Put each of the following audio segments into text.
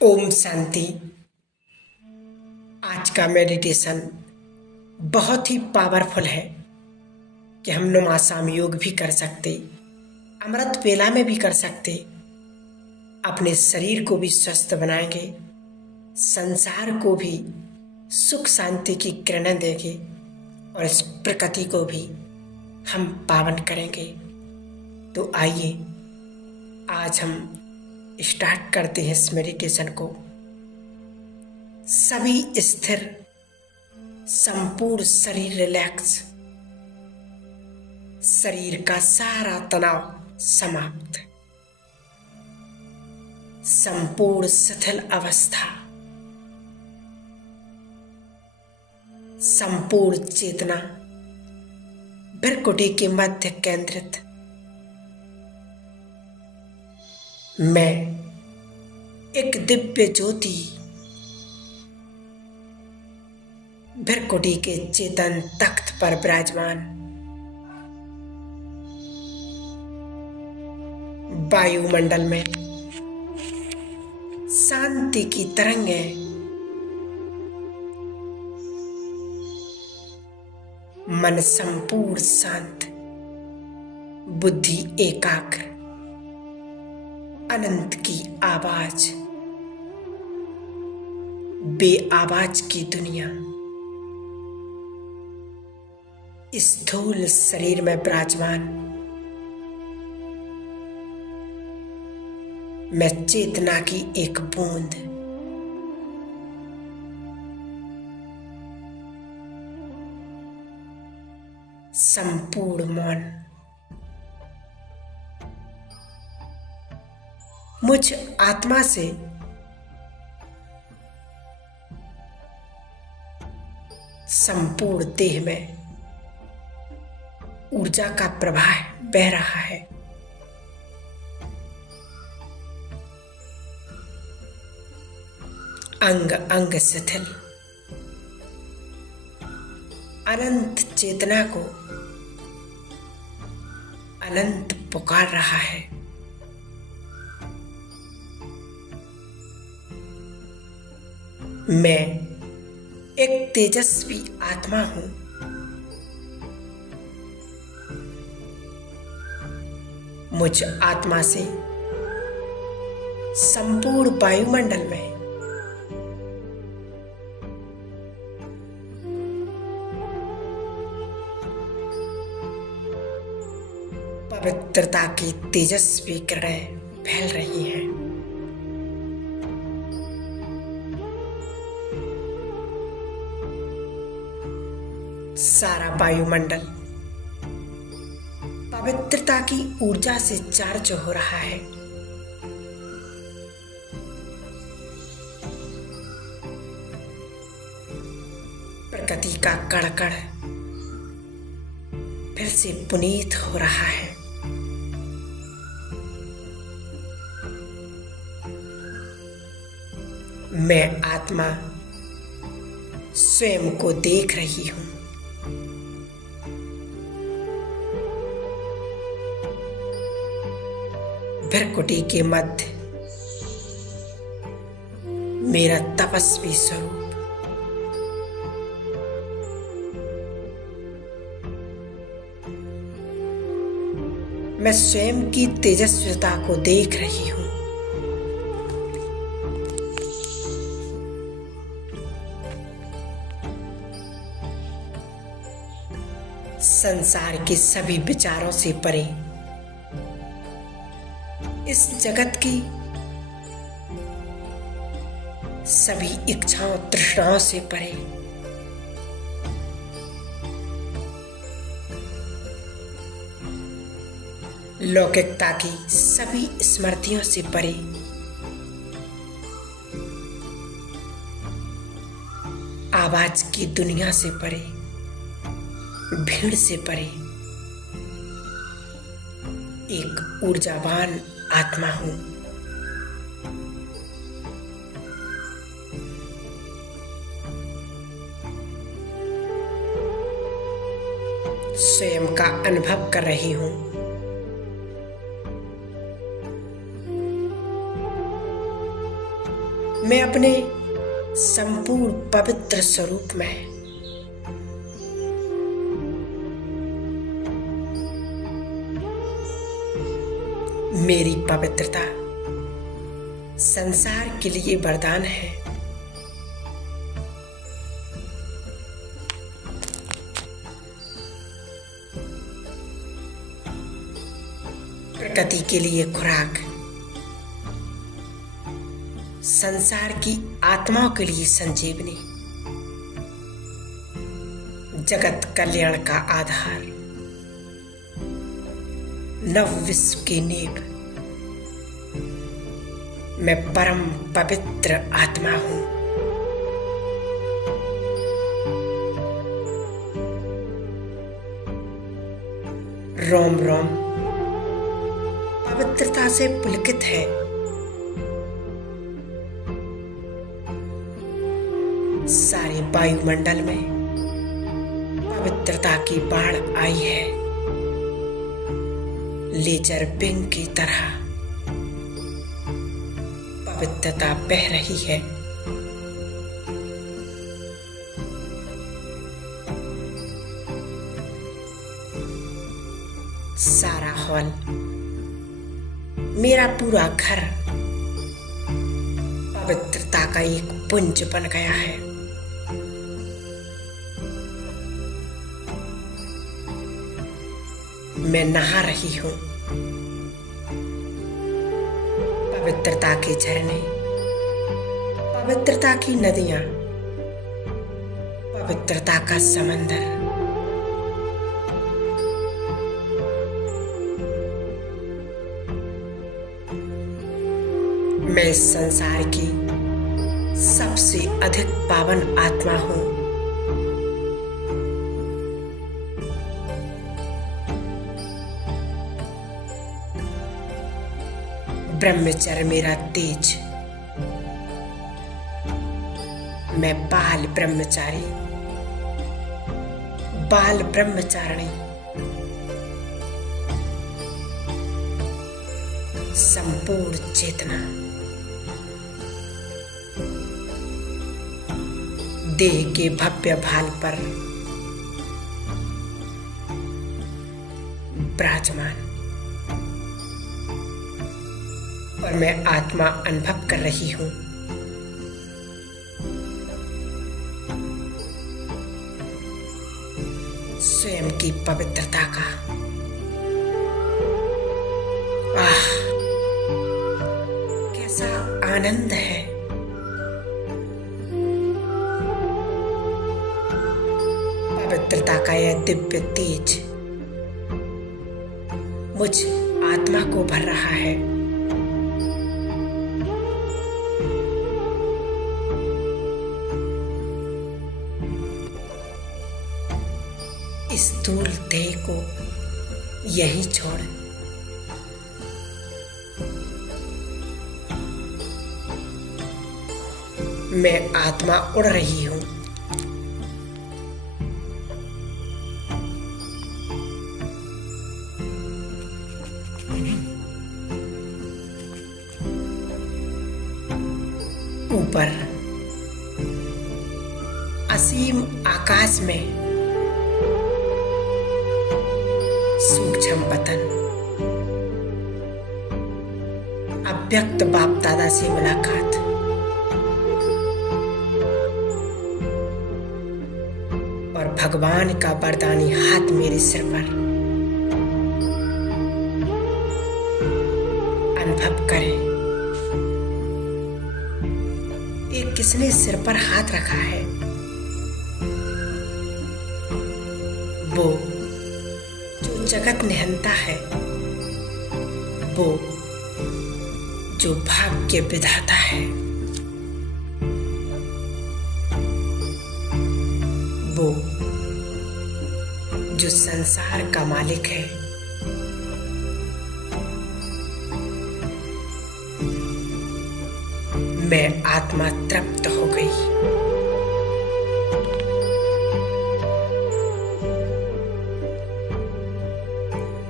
ओम शांति। आज का मेडिटेशन बहुत ही पावरफुल है कि हम नुमाशाम योग भी कर सकते, अमृत वेला में भी कर सकते, अपने शरीर को भी स्वस्थ बनाएंगे, संसार को भी सुख शांति की किरणें देंगे और इस प्रकृति को भी हम पावन करेंगे। तो आइए आज हम स्टार्ट करते हैं इस मेडिटेशन को। सभी स्थिर, संपूर्ण शरीर रिलैक्स, शरीर का सारा तनाव समाप्त, संपूर्ण शिथिल अवस्था, संपूर्ण चेतना भ्रकुटी के मध्य केंद्रित। मैं एक दिव्य ज्योति भ्रकुटी के चेतन तख्त पर विराजमान, वायुमंडल में शांति की तरंगें मन संपूर्ण शांत, बुद्धि एकाग्र, अनंत की आवाज, बेआवाज की दुनिया स्थूल शरीर में विराजमान। मैं चेतना की एक बूंद, संपूर्ण मौन। मुझ आत्मा से संपूर्ण देह में ऊर्जा का प्रवाह बह रहा है। अंग अंग शिथिल, अनंत चेतना को अनंत पुकार रहा है। मैं एक तेजस्वी आत्मा हूं। मुझ आत्मा से संपूर्ण वायुमंडल में पवित्रता की तेजस्वी किरणें फैल रही हैं। सारा वायुमंडल पवित्रता की ऊर्जा से चार्ज हो रहा है। प्रकृति का कण कण फिर से पुनीत हो रहा है। मैं आत्मा स्वयं को देख रही हूं। भ्रकुटी के मध्य मेरा तपस्वी स्वरूप, मैं स्वयं की तेजस्विता को देख रही हूं। संसार के सभी विचारों से परे, इस जगत की सभी इच्छाओं तृष्णाओं से परे, लौकिकता की सभी स्मृतियों से परे, आवाज की दुनिया से परे, भीड़ से परे एक ऊर्जावान आत्मा हूं। स्वयं का अनुभव कर रही हूं। मैं अपने संपूर्ण पवित्र स्वरूप में मेरी पवित्रता संसार के लिए वरदान है। प्रकृति के लिए खुराक, संसार की आत्माओं के लिए संजीवनी, जगत कल्याण का आधार, नव विश्व की नींव। मैं परम पवित्र आत्मा हूं। रोम रोम पवित्रता से पुलकित है। सारे वायुमंडल में पवित्रता की बाढ़ आई है। लेजर बिंग की तरह पवित्रता बह रही है। सारा हॉल, मेरा पूरा घर पवित्रता का एक पुंज बन गया है। मैं नहा रही हूं। पवित्रता के झरने, पवित्रता की नदियां, पवित्रता का समंदर। मैं इस संसार की सबसे अधिक पावन आत्मा हूं। ब्रह्मचर्य मेरा तेज। मैं बाल ब्रह्मचारी, बाल ब्रह्मचारिणी, संपूर्ण चेतना। देह के भव्य भाल पर विराजमान, और मैं आत्मा अनुभव कर रही हूं। स्वयं की पवित्रता का। आह, कैसा आनंद है। पवित्रता का यह दिव्य तेज मुझ आत्मा को भर रहा है। इस स्थूल देह को यहीं छोड़ मैं आत्मा उड़ रही हूं। ऊपर असीम आकाश में सूक्ष्म पतन, अव्यक्त बाप दादा से मुलाकात। और भगवान का वरदानी हाथ मेरे सिर पर। अनुभव करें, ये किसने सिर पर हाथ रखा है? वो जो जगत निहंता है, वो जो भाग्य विधाता है, वो जो संसार का मालिक है। मैं आत्मा तृप्त हो गई।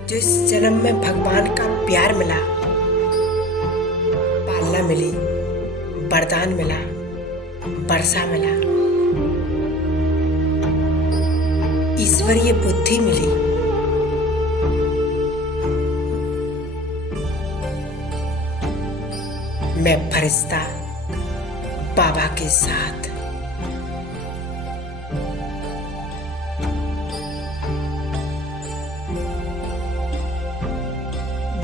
जो इस जन्म में भगवान का प्यार मिला, पालना मिली, वरदान मिला, वर्षा मिला, ईश्वरीय बुद्धि मिली। मैं फरिश्ता बाबा के साथ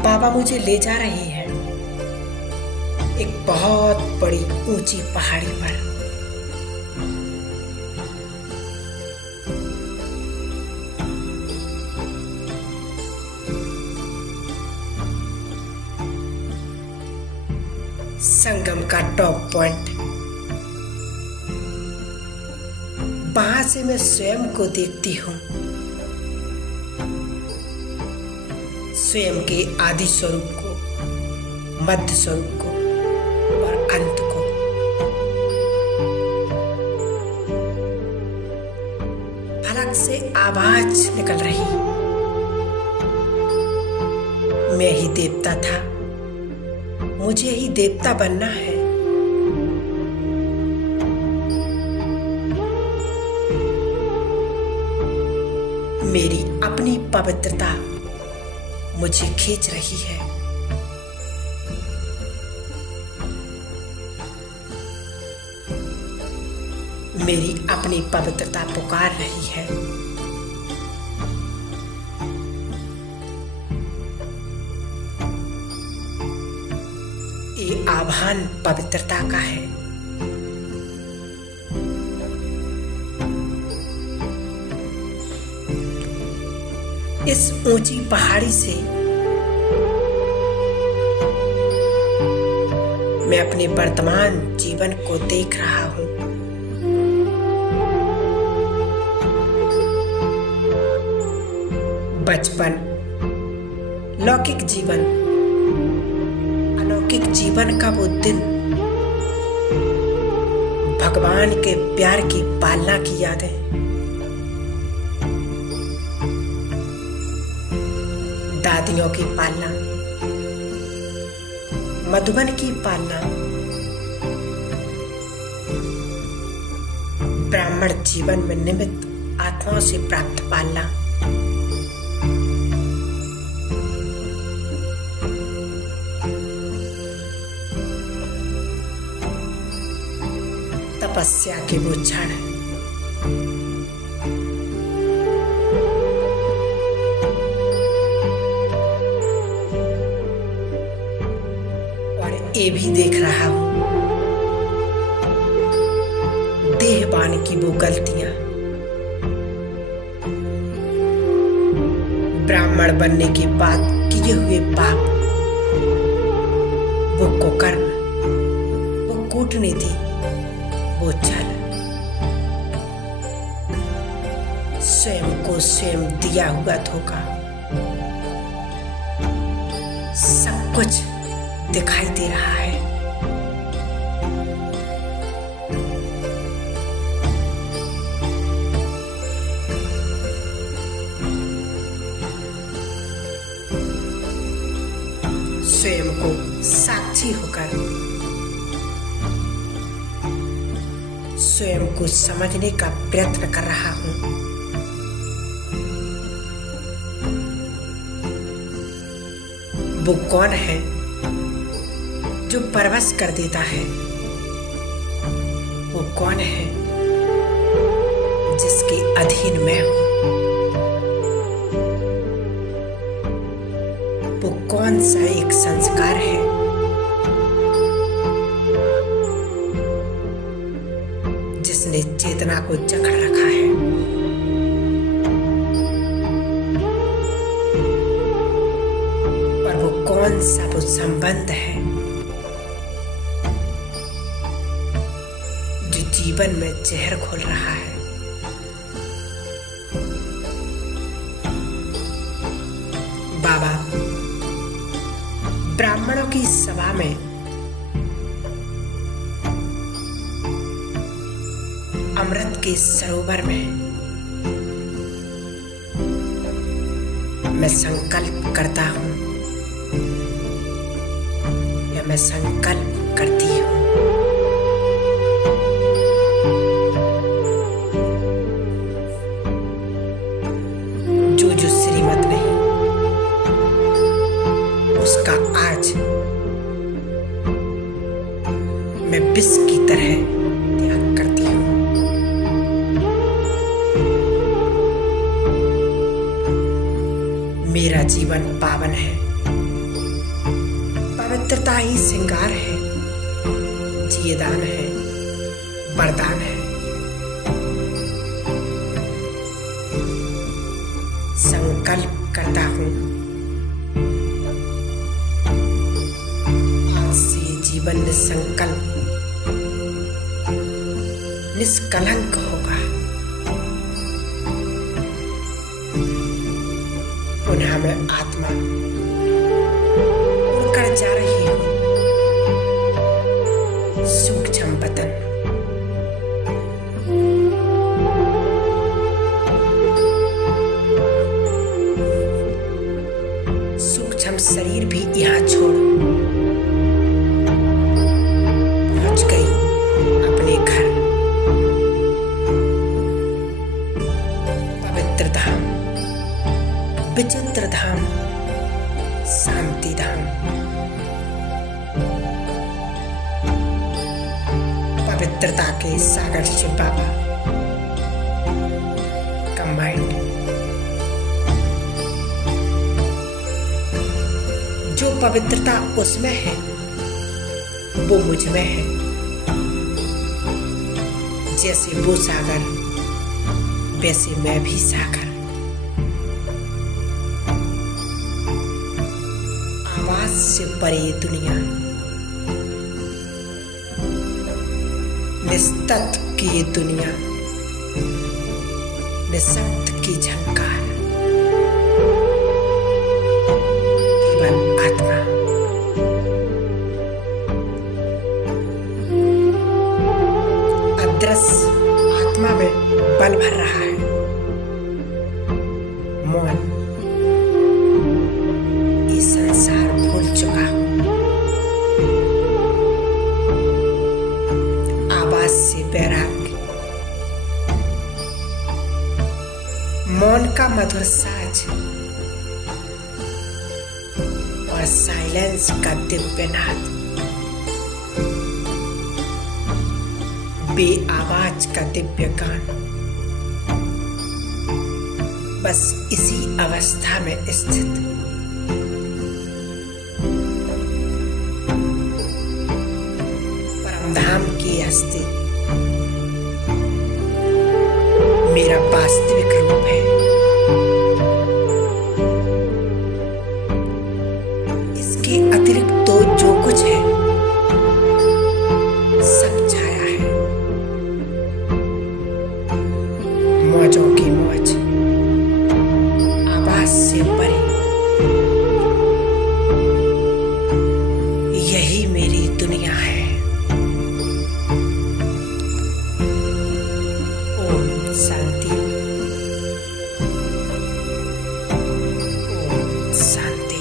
बाबा मुझे ले जा रहे हैं एक बहुत बड़ी ऊंची पहाड़ी पर। संगम का टॉप पॉइंट, वहां से मैं स्वयं को देखती हूँ, स्वयं के आदि स्वरूप को, मध्य स्वरूप को और अंत को। फलक से आवाज निकल रही, मैं ही देवता था, मुझे ही देवता बनना है। मेरी अपनी पवित्रता मुझे खींच रही है। मेरी अपनी पवित्रता पुकार रही है। ये आह्वान पवित्रता का है। इस ऊंची पहाड़ी से मैं अपने वर्तमान जीवन को देख रहा हूं। बचपन, लौकिक जीवन, अलौकिक जीवन का वो दिन, भगवान के प्यार की पालना की यादें, दादियों की पालना, मधुबन की पालना, ब्राह्मण जीवन में निमित्त आत्माओं से प्राप्त पालना, तपस्या के वो क्षण, ये भी देख रहा हूं देहबान की वो गलतियां, ब्राह्मण बनने के बाद किए हुए पाप, वो कुकर्म, वो कूटनीति, वो छल, स्वयं को स्वयं दिया हुआ धोखा, सब कुछ दिखाई दे रहा है। स्वयं को साक्षी होकर स्वयं को समझने का प्रयत्न कर रहा हूं। वो कौन है जो परवश कर देता है? वो कौन है जिसके अधीन मैं हूं? वो कौन सा एक संस्कार है जिसने चेतना को जकड़ रखा है? और वो कौन सा वो संबंध है जीवन में जहर घोल रहा है? बाबा ब्राह्मणों की सभा में अमृत के सरोवर में मैं संकल्प करता हूं या मैं संकल्प करती हूं मैं विष की तरह त्याग करती हूँ। मेरा जीवन पावन है, पवित्रता ही श्रृंगार है, जीदान है, वरदान है। संकल्प करता हूँ आज से जीवन निसंकल्प निष्कलंक होगा। पुनः मैं आत्मा उड़कर जा रही हूँ सूक्ष्म वतन। सूक्ष्म शरीर भी यहाँ छोड़ पहुंच गई अपने घर। पवित्र धाम, विचित्र धाम, शांति धाम। पवित्रता के सागर से बाबा कंबाइंड। जो पवित्रता उसमें है वो मुझ में है। जैसे वो सागर वैसे मैं भी सागर। आवाज से परे दुनिया, निस्तत्व की ये दुनिया, निशब्द की झंकार। केवल आत्मा, अदृश्य आत्मा में बल भर रहा है। मौन, ये संसार भूल चुका हूं। आवाज से वैराग्य, मौन का मधुर साज और साइलेंस का दिव्य नाद, बे आवाज का दिव्य गान। बस इसी अवस्था में स्थित परमधाम की हस्ती मेरा वास्तविक रूप है। इसके अतिरिक्त तो जो कुछ है सब छाया है। मौजों की मौज, आवाज से परे, यही मेरी दुनिया है। ओम शांति, ओम शांति।